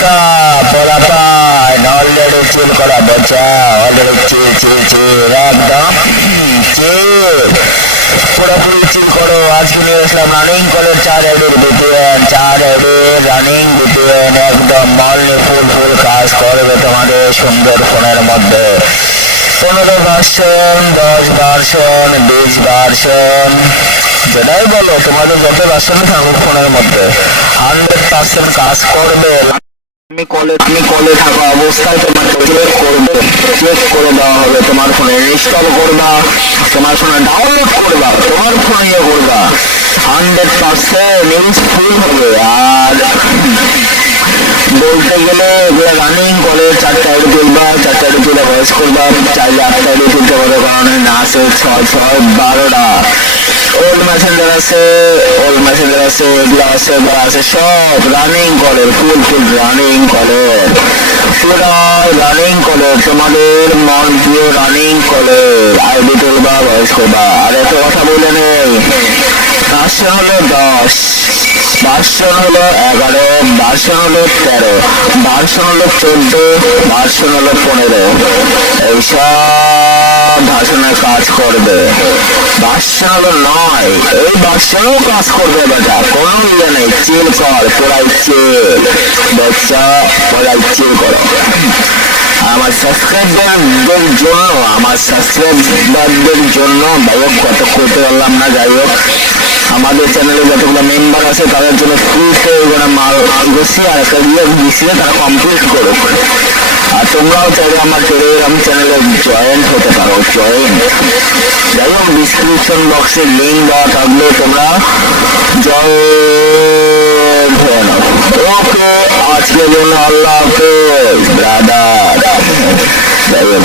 বচ্চা পোলাপান অলরেডি চিল করা বচ্চা অলরেডি চিল একদম চিল পুরোপুরি চিল করো। আজকে নিয়ে আসলাম রানিং কলের 4 আইডির বিপিএন, 4 আইডির রানিং বিপিএন একদম মল ফুল কাজ করবে তোমাদের সুন্দর ফোনের মধ্যে। 15 ভার্সন, 10 ভার্সন, 20 ভার্সন, যেটাই বলো তোমাদের যত ভার্সন থাকুক ফোনের মধ্যে 100% কাজ করবে। তুমি কলে থাকা অবস্থায় তোমাকে চেক করে দেওয়া হবে, তোমার ফোনে ইনস্টল করবা, তোমার ফোনে ডাউনলোড করবা, তোমার ফোনে ইয়ে করবা, 100% ইউজফুল হবে। আর বলতে গেলে রানিং কলে 4টা আইডি তুলবা, 4টা আইডি তুলে ভয়েস করবা, চাইলে 8টা আইডি তুলতে পারো, কারণে না আছে 6-12টা ওল্ড মেসেঞ্জার আছে, এগুলো আছে বা আছে সব রানিং কলের ফুল রানিং কলের, পুরা রানিং কলের, তোমাদের মন প্রিয় রানিং কলের আইডি তুলবা ভয়েস করবা। আর এত কথা বলে নেই, ভার্সন হলো 10, ভার্সন হলো 11, ভার্সন হলো 13, ভার্সন হলো 14, ভার্সন হলো 15, এইসব ভার্সনের কাজ করবে। ভার্সন হলো 9, এই ভার্সনেও কাজ করবে বেটা, কোনো ইয়ে নেই, চিল কর, পুরাই চিল বাচ্চা, পুরাই চিল করো। আমার সাবস্ক্রাইবারদের জন্য ভাই কত করতে পারলাম না, যাই হোক আমাদের চ্যানেলে যতগুলো মেম্বার আছে তাদের জন্য ফ্রিতে মাল গেছি আর একটা ইয়ে দিচ্ছি, তারা কমপ্লিট করো। আর তোমরাও চাইলে আমার টেলিগ্রাম চ্যানেলে জয়েন্ট হতে পারো, জয়েন্ট। যাই হোক ডিসক্রিপশন বক্সে লিঙ্ক দেওয়া থাকলে তোমরা জয়েন্ট হয়ে নাও। ওকে, আজকের জন্য আল্লাহ হাফেজ ব্রাদার। যাই হোক।